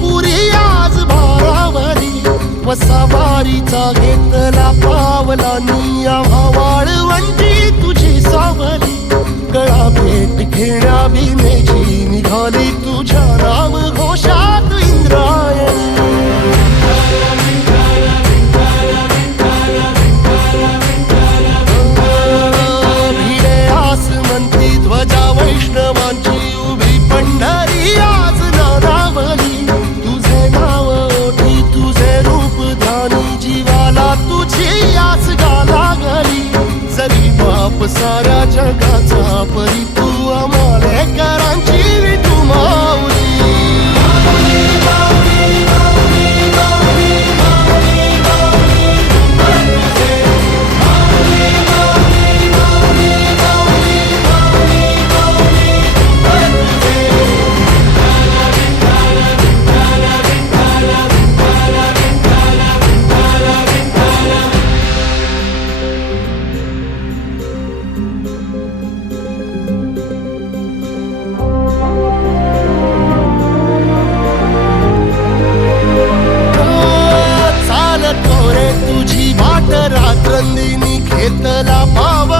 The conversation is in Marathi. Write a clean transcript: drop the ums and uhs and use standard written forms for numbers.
पुरी आज भारावरी वसावारीचा घेतला पावला निया वाळवंटी तुझी सावली गळा भेट घेण्या भीमेची निघाली तुझ्या राम घोषात इंद्रायणी भिडे आसमंती ध्वजा वैष्णवांची उभी पंढरी आज नानावली तुझे नाव ओठी तुझे रूप ध्यानी जीवाला तुझी आस गाला गली जरी बाप साऱ्या जगाचा परी तू आमालेकरांची विठू माऊली रात्रंदिनी घेतला पाव